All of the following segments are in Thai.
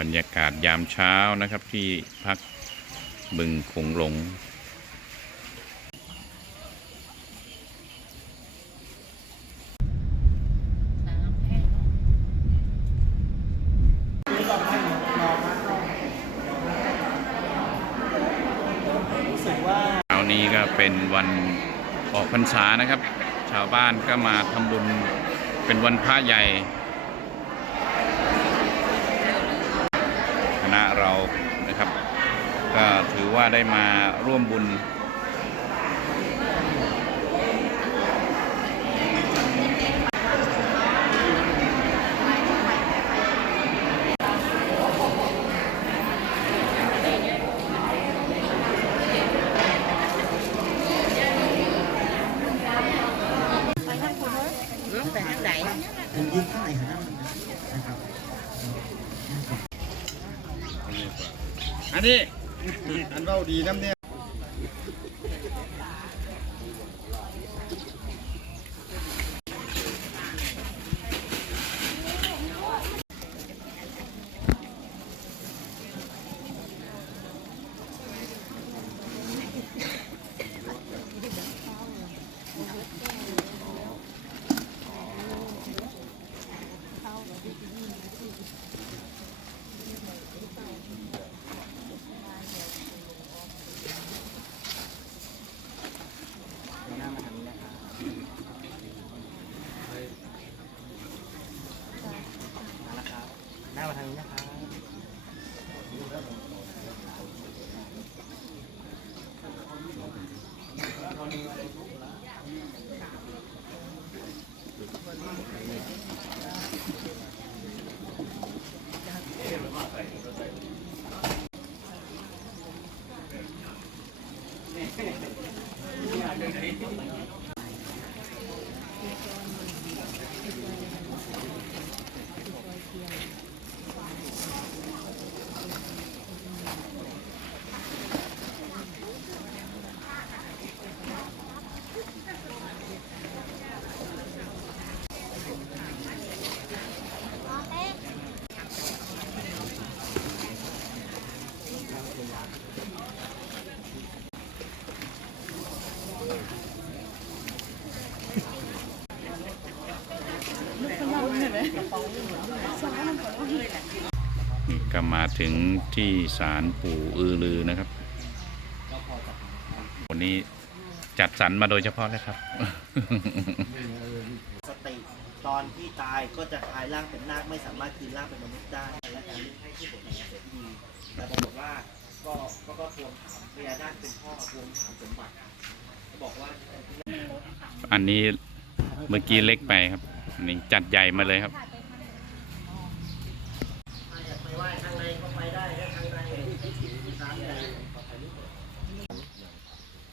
บรรยากาศยามเช้านะครับที่พักบึงคงหลงรู้สึกว่าเช้านี้ก็เป็นวันออกพรรษานะครับ ชาวบ้านก็มาทำบุญเป็นวันพระใหญ่ คณะ เรานะครับ ก็ถือว่าได้มาร่วมบุญ ไปทางไหน ผมยืนข้างในหานะครับ อั นนี้อันเว้าดีน้ำเนี่ย หน้ามาทางนี้นะครับมาแล้วครับหน้ามาทางนี้นะครับ ก็มา ถึงที่ศาลปู่อือลือนะครับ วันนี้จัดสรรมาโดยเฉพาะเลยครับ สติตอนที่ตายก็จะกลายร่างเป็นนาคไม่สามารถคืนร่างเป็นมนุษย์ได้และการเลี้ยงให้ที่บทในเกษตรที่ดีแต่ปรากฏว่าก็ก็ก็ทวงถามพญานาคเป็นพ่อทวงถามสมบัติเขาบอกว่าอันนี้เมื่อกี้เล็กไปครับอันนี้จัดใหญ่มาเลยครับ ถ้าอยากไปไหว้ข้างในก็ไปได้และข้างในสามใหญ่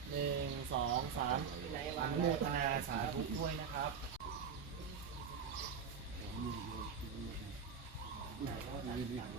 หนึ่งสองสามอนุ โมทนาสาธุด้วยนะครับถึง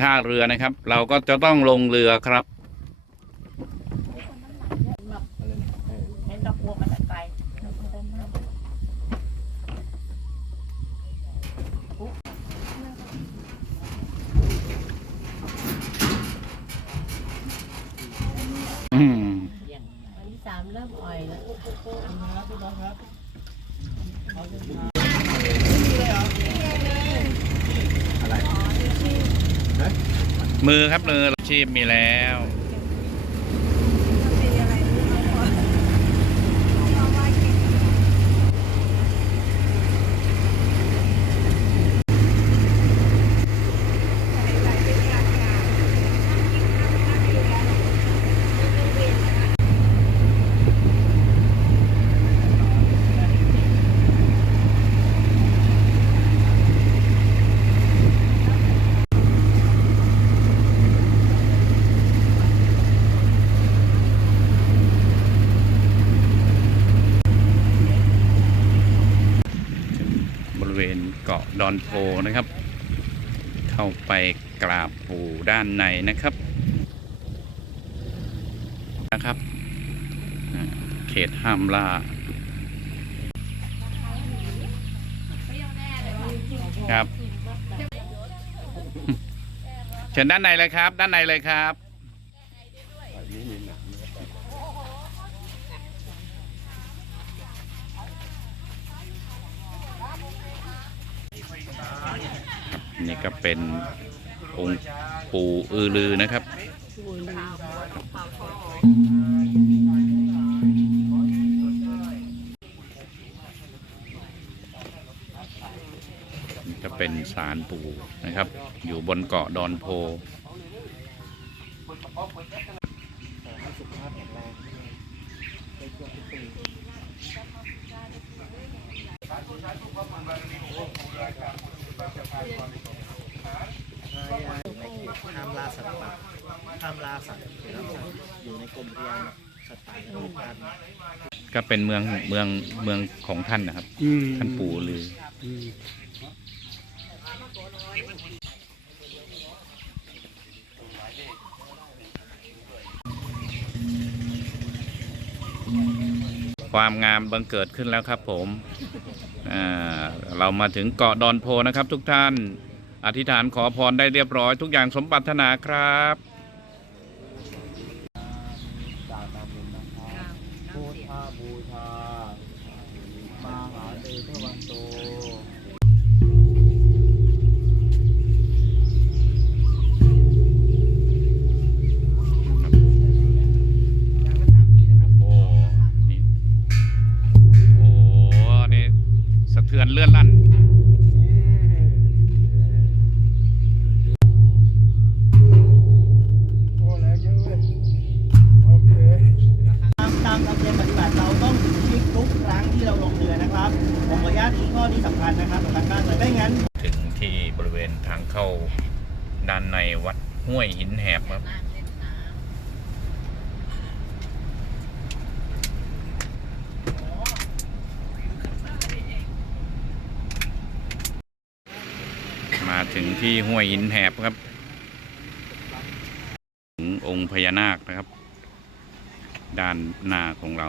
ท่าเรือนะครับ เราก็จะต้องลงเรือครับเห็นดอกบัวมันไกลอืมอันที่สามเริ่มอ่อยแล้ว มือครับมืออาชีพมีแล้ว อนโพนะครับ เข้าไปกราบปู่ด้านในนะครับนะครับ เขตห้ามล่า ครับเชิญด้านในเลยครับ ด้านในเลยครับ นี่ก็เป็นองค์ปู่อือลือนะครับนี่ก็เป็นศาลปู่นะครับ อยู่บนเกาะดอนโพ ขอให้สุขภาพแข็งแรงในช่วงทุกปีห้ามล่าสัตว์ป่าห้ามล่าสัตว์นะครับอยู่ในกรมอุทยานสัตว์ป่าและพันธุ์พันธุ์ ก็ เป็นเมืองเมืองเมืองของท่านนะครับท่านปู่อือลือความงามบังเกิดขึ้นแล้วครับผมอ่าเรามาถึงเกาะดอนโพนะครับทุกท่าน อธิษฐานขอพรได้เรียบร้อยทุกอย่างสมปรารถนาครับ ห้วยหินแหบครับถึงองค์พญานาคนะครับ ด้านหน้าของเรา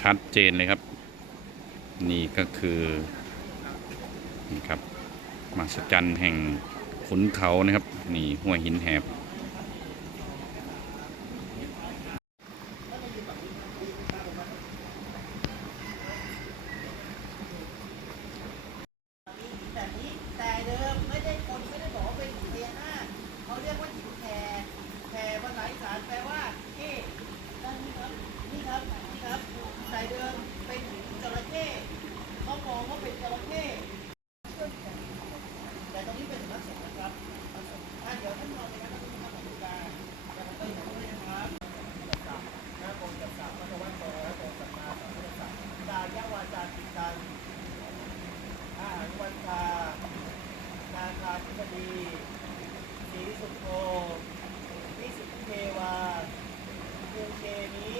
ชัดเจนเลยครับ นี่ก็คือนี่ครับมหัศจรรย์แห่งขุนเขานะครับ นี่ห้วยหินแหบ แต่นี้แต่เดิมไม่ได้คนไม่ได้บอกว่าเป็นหินพญานาคเขาเรียกว่าหินแคร์แคร์ภาษาอีสานแปลว่าเก้ด้านนี้ครับนี่ครับนี่ครับแต่เดิมเป็นหินจระเข้เขามองว่าเป็นจระเข้แต่ตรงนี้เป็นสำนักสงฆ์นะครับอะเดี๋ยวท่านมองไปนะครับท่านผู้ชมดูการแต่ผมก็อยู่ตรงนี้นะครับนะโมตัสสะพระคะวะโตอะระหะโตสัมมาสัมพุทธัสสะกายะวาจาจิตตัง อาหารวันทา นาคาธิบดีสีสุโธวิสุทธิเทวาภูเกมิ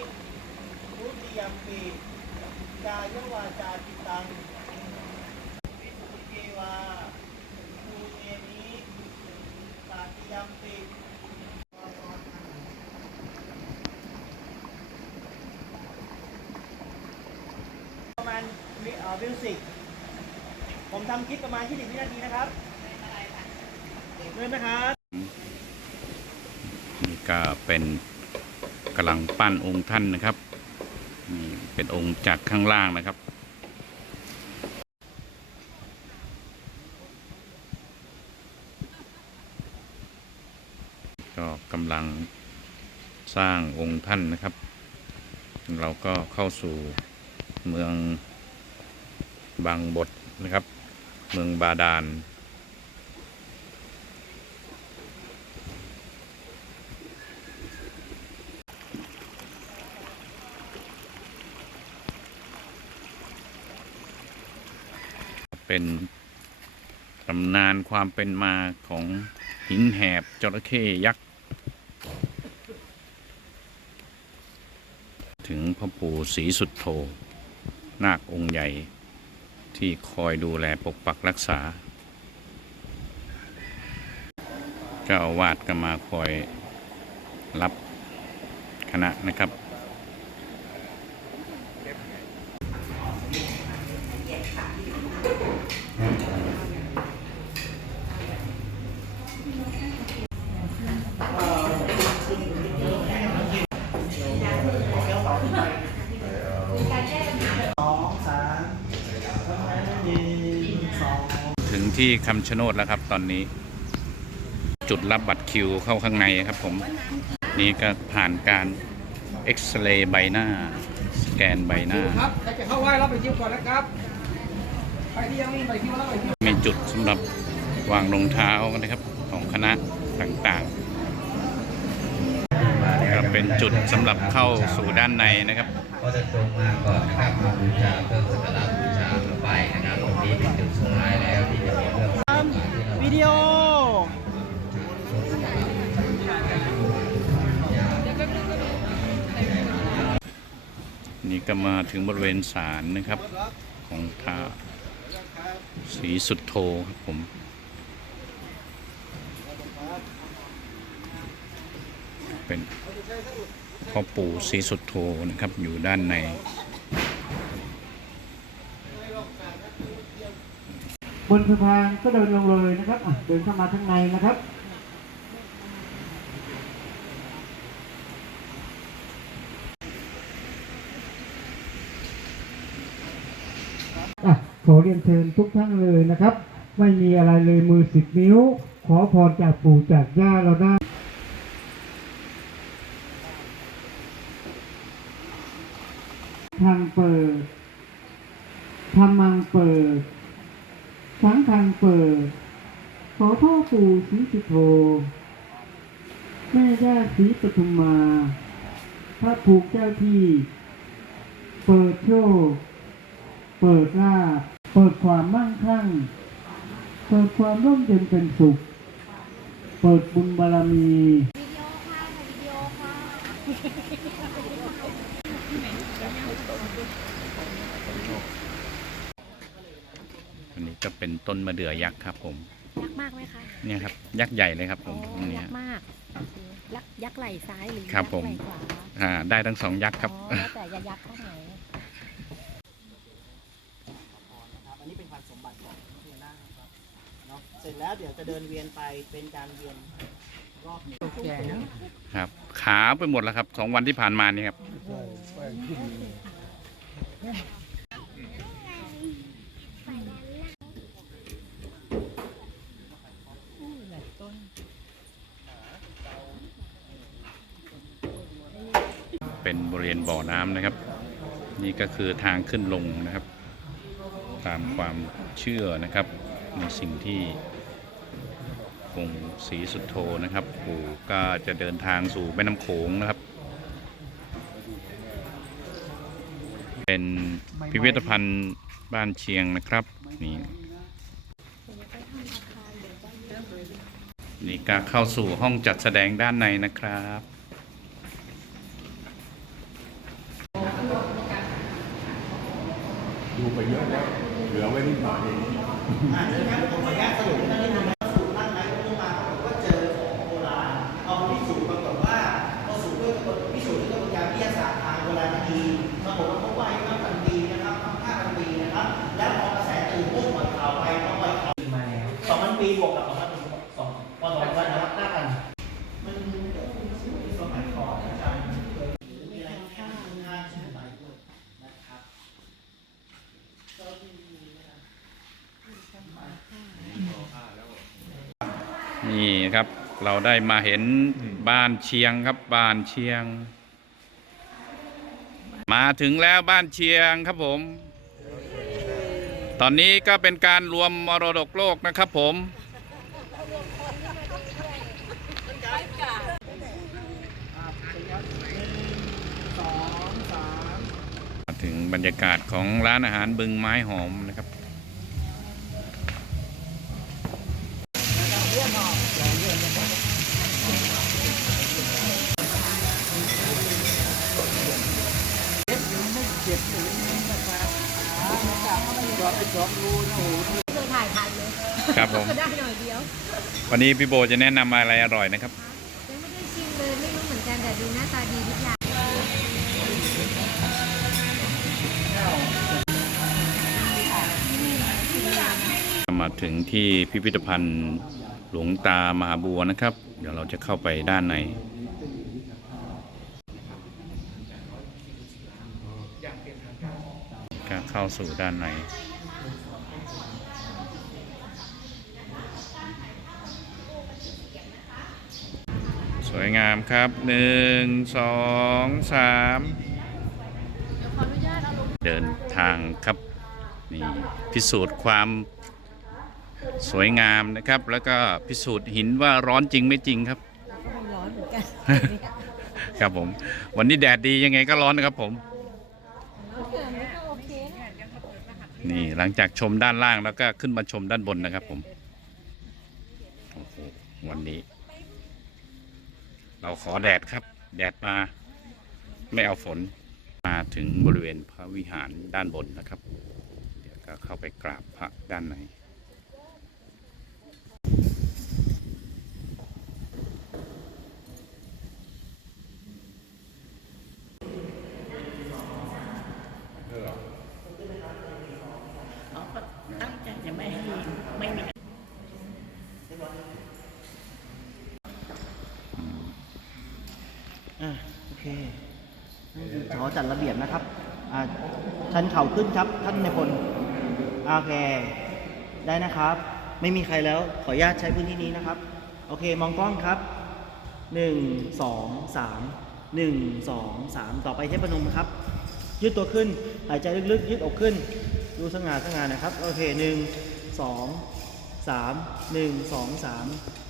ทุติยมปีกายวาจาจิตตัง วิสุทธิเทวาภูเกมิตาติยมปีประมาณมิวสิกผมทำคลิปประมาณ 20 วินาทีนะครับเงินนะครับ นี่ก็เป็นกำลังปั้นองค์ท่านนะครับ นี่เป็นองค์จากข้างล่างนะครับก็กำลังสร้างองค์ท่านนะครับ เราก็เข้าสู่เมือง บางบทนะครับ เมืองบาดาลเป็นตำนานความเป็นมาของหินแหบจระเข้ยักษ์ ถึงพ่อปู่ศรีสุดโธนาคองค์ใหญ่ ที่คอยดูแลปกปักรักษา เจ้าอาวาสก็มาคอยรับคณะนะครับ ที่คำชะโนดแล้วครับตอนนี้ จุดรับบัตรคิวเข้าข้างในครับผม นี่ก็ผ่านการเอ็กซเรย์ใบหน้า สแกนใบหน้า ครับใครจะเข้าไหว้รับไปคิวก่อนนะครับใครที่ยังไม่มีใบคิวรับไปคิวมีจุดสำหรับวางรองเท้านะครับของคณะต่างๆก็เป็นจุดสำหรับเข้าสู่ด้านในนะครับ ก็จะตรงมาก่อนนะครับมาบูชาเครื่องสักการะ นี่ก็มาถึงบริเวณศาลนะครับ ของพระศรีสุดโทครับผมเป็นพ่อปู่ศรีสุดโทนะครับอยู่ด้านในบนสะพานก็เดินลงเลยนะครับเดินเข้ามาข้างในนะครับ อะขอเรียนเชิญทุกท่านเลยนะครับ ไม่มีอะไรเลยมือสิบนิ้ว ขอพรจากปู่จากย่าเราได้ทางเปิดธรรมังเปิดสังฆังเปิดขอพ่อปู่ศรีสุโธแม่ย่าศรีปทุมมา พระภูมิเจ้าที่ เปิดโชค เปิดลาภ เปิดความมั่งคั่ง เปิดความร่มเย็นเป็นสุข เปิดบุญบารมี อันนี้ก็เป็นต้นมะเดื่อยักษ์ครับผม ยักษ์มากไหมคะเนี่ยครับ ยักษ์ใหญ่เลยครับผอ๋อมอันยัเนี้กยษ์มากยักษ์ยักษ์ไหล่ซ้ายหรือครับยักษ์ผมไหล่ขวาอ่า ได้ทั้งสองยักษ์ครับ อ๋อแล้วแต่จะยักษ์ข้างไหน นะครับอันนี้เป็นความสมบัติของพญานาคนะครับ เสร็จแล้วเดี๋ยวจะเดินเวียนไปเป็นการเวียนรอบหนึ่งแก่นะครับ ขาไปหมดแล้วครับสองวันที่ผ่านมานี่ครับเป็นบริเวณบ่อน้ำนะครับ นี่ก็คือทางขึ้นลงนะครับ ตามความเชื่อนะครับในสิ่งที่ งค์ศรีสุดโทนะครับปู่ก็จะเดินทางสู่แม่น้ำโขงนะครับ เป็นพิพิธภัณฑ์บ้านเชียงนะครับนี่นี่ก็เข้าสู่ห้องจัดแสดงด้านในนะครับอ่าเดี๋ยวนะครับผมขออนุญาตสรุปให้นได้ดูนะสูตรท่านไหนก็มาก็เจอของโบราณเอามาพิสูจน์ปรากฏว่าพอสูตรด้วยกระบวนพิสูจน์ด้วยกระบวนการวิทยาศาสตร์ทางโบราณคดีปรากฏว่าเขาไว้มาพันปีนะครับทั้งห้าพันปีนะครับ แล้วพอกระแสตื่นปุ๊บปล่อยข่าวไปพอปล่อยข่าวมาแล้วสองพันปีบวกกับสองพันสองพอสองพันนะครับห้าพันมันก็คงเป็นสมัยก่อนอาจารย์มีอะไรแค่ห้าชิ้นไปด้วยนะครับ นี่ครับ เราได้มาเห็นบ้านเชียงครับบ้านเชียง มาถึงแล้วบ้านเชียงครับผม ตอนนี้ก็เป็นการรวมมรดกโลกนะครับผมมาถึงบรรยากาศของร้านอาหารบึงไม้หอมนะครับ เคยถ่ายทันเลยครับผม ก็ได้หน่อยเดียว วันนี้พี่โบจะแนะนำอะไรอร่อยนะครับ ยังไม่ได้ชิมเลยไม่รู้เหมือนกันแต่ดูหน้าตาดีทุกอย่างมาถึงที่พิพิธภัณฑ์หลวงตามหาบัวนะครับ เดี๋ยวเราจะเข้าไปด้านในก็เข้าสู่ด้านใน สวยงามครับหนึ่งสองสามเดินทางครับนี่พิสูจน์ความสวยงามนะครับ แล้วก็พิสูจน์หินว่าร้อนจริงไม่จริงครับก็ไม่ร้อนเหมือนกันครับผมวันนี้แดดดียังไงก็ร้อนนะครับผมนี่หลังจากชมด้านล่างแล้วก็ขึ้นมาชมด้านบนนะครับผมโอ้โหวันนี้ เราขอแดดครับ แดดมาไม่เอาฝนมาถึงบริเวณพระวิหารด้านบนนะครับ เดี๋ยวก็เข้าไปกราบพระด้านใน ครับ ไม่มีใครแล้ว ขออนุญาตใช้พื้นที่นี้นะครับ โอเค มองกล้องครับ 1 2 3 1 2 3 ต่อไปเทพนมครับ ยืดตัวขึ้น หายใจลึกๆ ยืดอกขึ้น ดูสง่าสง่านะครับ โอเค 1 2 3 1 2 3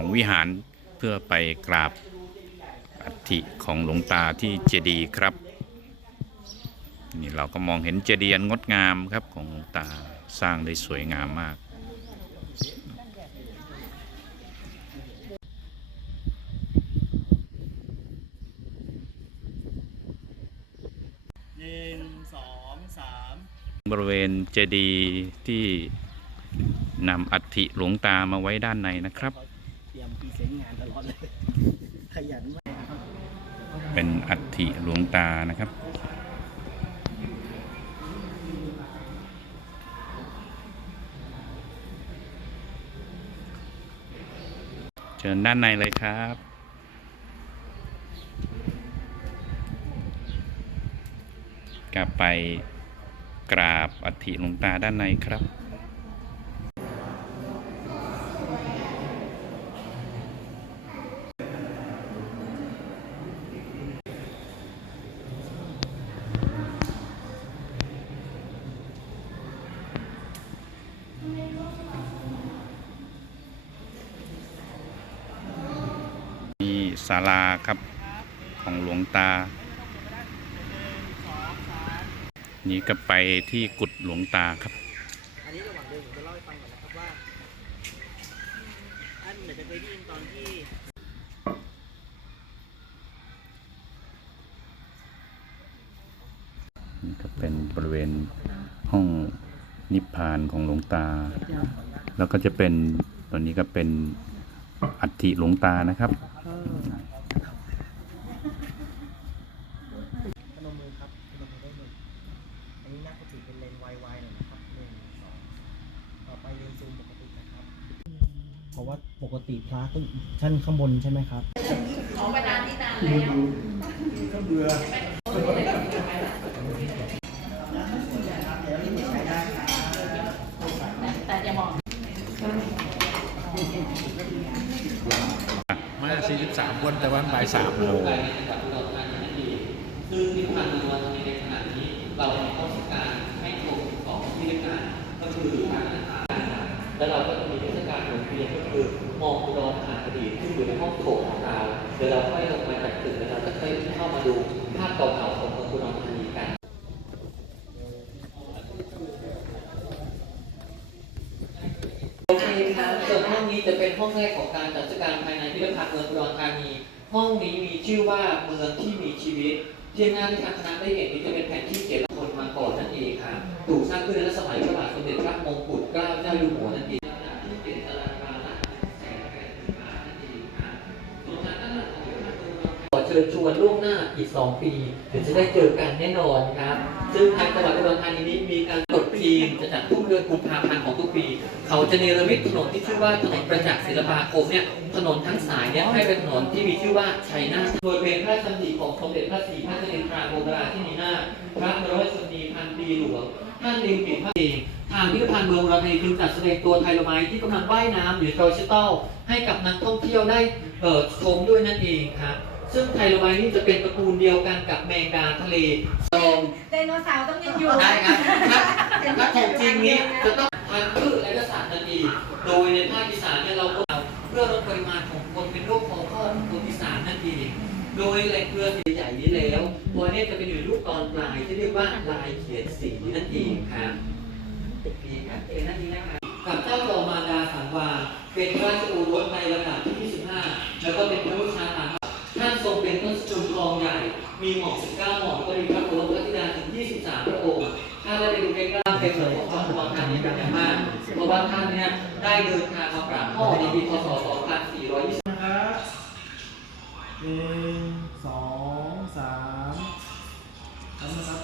ของวิหารเพื่อไปกราบอัฐิของหลวงตาที่เจดีย์ครับ นี่เราก็มองเห็นเจดีย์อันงดงามครับของหลวงตาสร้างได้สวยงามมากหนึ่งสองสามบริเวณเจดีย์ที่นำอัฐิหลวงตามาไว้ด้านในนะครับ เตรียมพรีเซนต์งานตลอดเลย ขยันมาก เป็นอัฐิหลวงตานะครับเชิญด้านในเลยครับ กลับไปกราบอัฐิหลวงตาด้านในครับ มีศาลาครับ ของหลวงตา นี่ก็ไปที่กุฏหลวงตาครับอันนี้ระหว่างเดินผมจะเล่าให้ฟังก่อนนะครับว่าท่านอาจจะเคยได้ยินตอนที่นี่ก็เป็นบริเวณห้องนิพพานของหลวงตา แล้วก็จะเป็นตอนนี้ก็เป็นอัฐิหลวงตานะครับ พนมมือครับพนมมือได้เลยอันนี้นั่งปกติเป็นเลนส์วายๆหน่อยนะครับหนึ่งสองต่อไปเลนส์ซูมปกตินะครับ เพ ราะว่าปกติพระก็ท่ชั้นข้างบนใช่ไหมครับ ของประดานที่นานเล้วก็เบื่อแต่จะมองมา43คนแต่วันบ่าย3โมงคือที่ผ่านมาในขณะนี้เรา เก่าๆของเมืองอุดรธานีกันโอเคครับส่วนห้องนี้จะเป็นห้องแรกของการจัดการภายในพิพิธภัณฑ์เมืองอุดรธานี ห้องนี้มีชื่อว่าเมืองที่มีชีวิต ที่หน้าที่ทางคณะได้เห็นนี้จะเป็นแผนที่เขียนคนมาก่อนนั่นเองครับถูกสร้างขึ้นในรัชสมัยพระบาทสมเด็จพระมงกุฎเกล้าเจ้าอยู่หัวนั่นเอง ญชวนล่วงหน้าอีก 2 ปี เดี๋ยวจะได้เจอกันแน่นอนครับ ซึ่งทางจังหวัดอุดรธานีนี้มีการกดทีมจะจัดทุกเดือนกุมภาพันธ์ของทุกปี เขาจะเนรมิตถนนที่ชื่อว่าถนนประจักษ์ศิลปาคมเนี่ยถนนทั้งสายเนี่ยให้เป็นถนนที่มีชื่อว่าชัยนาทโดยเป็นพระราชดำริของสมเด็จพระศรีพระนเรศราบรมราชินีนาถพระบรมชนีพันปีหลวงท่านลิงปิดพระเองทางพิพิธภัณฑ์เมืองอุดรธานีจึงจัดแสดงตัวไทโลไมต์ที่กำลังว่ายน้ำหรือโดยชิตอลให้กับนักท่องเที่ยวได้เชมด้วยนั่นเองครับ ซึ่งไทโลไมต์นี่จะเป็นตระกูลเดียวกันกับแมงดาทะเลตรงไดโนเสาร์ต้องยังอยู่ได้ครับถ้าถ้าของจริงนี้จะต้องทานพืชและก็สัตว์นั่นเองโดยในภาคอีสานเนี่ยเราก็เอาเพื่อลดปริมาณของคนเป็นโรคคอข้อของคนอีสานนั่นเองโดยแหล่งเกลือใหญ่ๆนี้แล้วตัวนี้จะเป็นอยู่ลูกตอนปลายที่เรียกว่าลายเขียนสีนั่นเองครับดีครับเองนั่นเองนะครับกับเจ้าโตมารดาสังวาเป็นพระราชโอรสในระดับที่ 25 แล้วก็เป็นพระวิชาการ ทรงเป็นต้นสกุลทองใหญ่ มีหมอก19หมอกวก็มีพระโอรสพระธิดาถึง 23 พระองค์ ถ้าได้ไปดูใกล้ๆเป็นเหมือนของพระอุทานนี้เป็นอย่างมาก เพราะว่าท่านเนี่ยได้เดินทางมากราบพ่อในปีพศ 2420นะครับหนึ่งสองสามแล้วนะครับ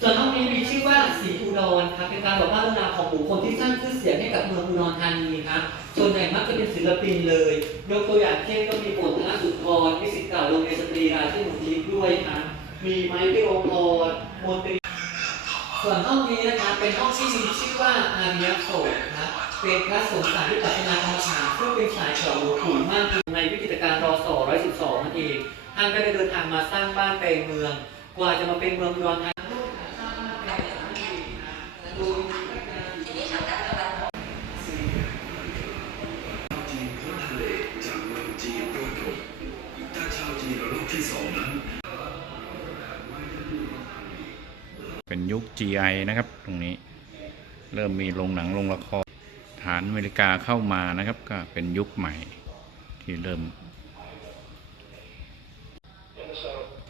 ส่วนห้องนี้มีชื่อว่าสีอุดรครับเป็นการบอกเล่าเรื่องราวของบุคคลที่สร้างชื่อเสียงให้กับเมืองอุดรธานีครับ ส่วนใหญ่มักจะเป็นศิลปินเลย ยกตัวอย่างเช่นก็มีโปรดธนสุนทรมิสิทธิ์เก่าโรงเรียนสตรีราชินีมุทิด้วยครับมีไม้พิโอพรมนตรีส่วนห้องนี้นะครับเป็นห้องที่มีชื่อว่าอาริยโสตครับเป็นพระสงฆ์สายวิปัสสนากรรมฐานซึ่งเป็นสายเฉาหลวงปู่มั่ในวิกิจการรอสอ112นั่นเองท่านก็ได้เดินทางมาสร้างบ้านแปลงเมือง กว่าจะมาเป็นเมืองอุดรธานี ยุค GI นะครับ ตรงนี้เริ่มมีโรงหนังโรงละครฐานอเมริกาเข้ามานะครับ ก็เป็นยุคใหม่ที่เริ่ม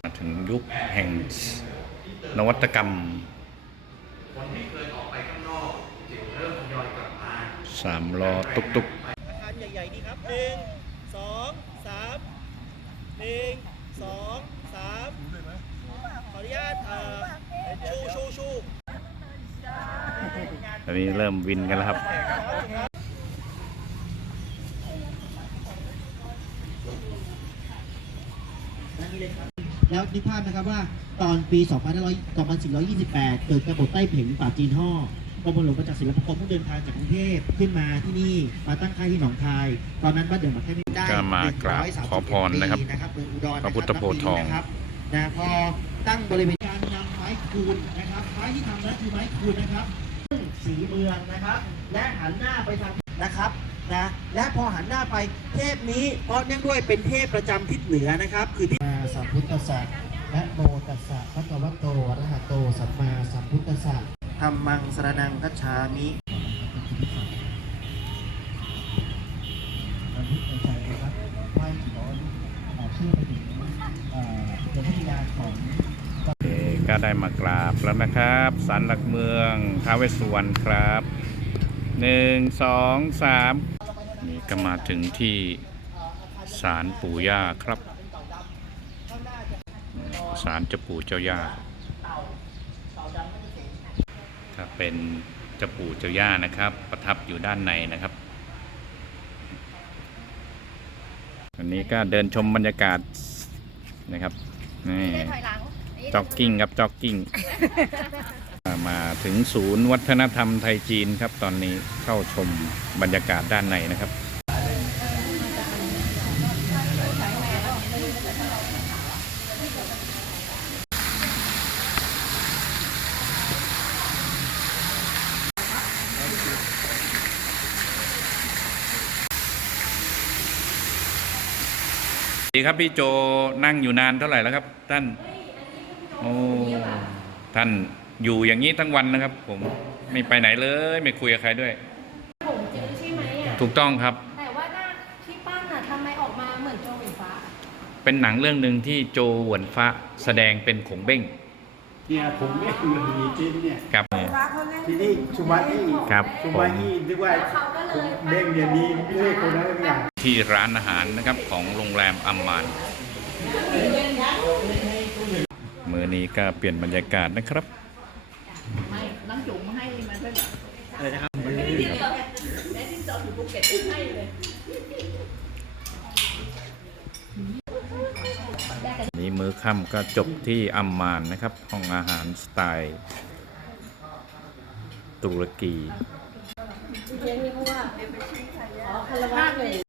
มาถึงยุคแห่งนวัตกรรมสามล้อตุกตุกอาคารใหญ่ ๆ ดีครับหนึ่งสองสามหนึ่งสองสามขออนุญาตเอ่อ ชูชูชูตอนนี้เริ่มวินกันแล้วครับ แล้วนึกภาพนะครับว่าตอนปี2428 เกิดกบฏใต้เผิงปราบจีนห่อกรมหลวงประจักษ์ศิลปาคมผู้เดินทางจากกรุงเทพขึ้นมาที่นี่มาตั้งค่ายที่หนองคาย ตอนนั้นบ้านเดือดมาแค่ไม่ได้ก็มากราบ131ขอพรนะครับปีนะครับเมืองอุดรนคบพระพุทธโพธิ์ทองนะครับนะพอตั้งบริเวณการนำไม้ คูนนะครับไม้ที่ทำนั้นคือไม้คูนนะครับซึ่งสีเมืองนะครับ และหันหน้าไปทางนะครับนะและพอหันหน้าไปเทพนี้เพราะเนื่องด้วยเป็นเทพประจำทิศเหนือนะครับ คือทิศสัมพุทธศาสตร์และโมตัสสะพระกวัตโตอะระหะโตสัมมาสัมพุทธัสสะธรรมังสรนังคัจฉามิบันทึกในใจนะครับไหว้ขอชื่อไปถึงดวงวิญญาณของ โอเคก็ ได้มากราบแล้วนะครับศาลหลักเมืองท้าวเวสสุวรรณครับหนึ่งสองสามนี่ก็มาถึงที่ศาลปู่ย่าครับศาลเจ้าปู่เจ้าย่าถ้าเป็นเจ้าปู่เจ้าย่านะครับ ประทับอยู่ด้านในนะครับอันนี้ก็เดินชมบรรยากาศนะครับนี่ จ็อกกิ้งครับจ็อกกิ้งมาถึงศูนย์วัฒนธรรมไทยจีนครับ ตอนนี้เข้าชมบรรยากาศด้านในนะครับดีครับพี่โจนั่งอยู่นานเท่าไหร่แล้วครับท่าน อ้ท่านอยู่อย่างนี้ทั้งวันนะครับ ผมไม่ไปไหนเลย ไม่คุยกับใครด้วย ผมจริงใช่ไหมอะถูกต้องครับ แต่ว่าหน้าที่ปั้นอะทำไมออกมาเหมือนโจหวินฟ้า เป็นหนังเรื่องหนึ่งที่โจหวนฟ้าแสดงเป็นขงเบ้งเนี่ยผมไม่เคยมีจริงเนี่ยครับ ที่นี่ชุมาอี้ครับชุผมามอี้นึกว่าเด้งเนี่ยมีไม่ใช่คนนั้นอย่างที่ร้านอาหารนะครับของโรงแรมอัมมานมื อนี้ก็เปลี่ยนบรรยากาศนะครับไม่น้ำจุ๋มให้มาด้วยเหรออะไรนะครับแม่ที่จอดอยู่ภูเก็ตให้เลยนี้มื้อค่ำก็จบที่อัมมานนะครับ ห้องอาหารสไตล์ตุรกี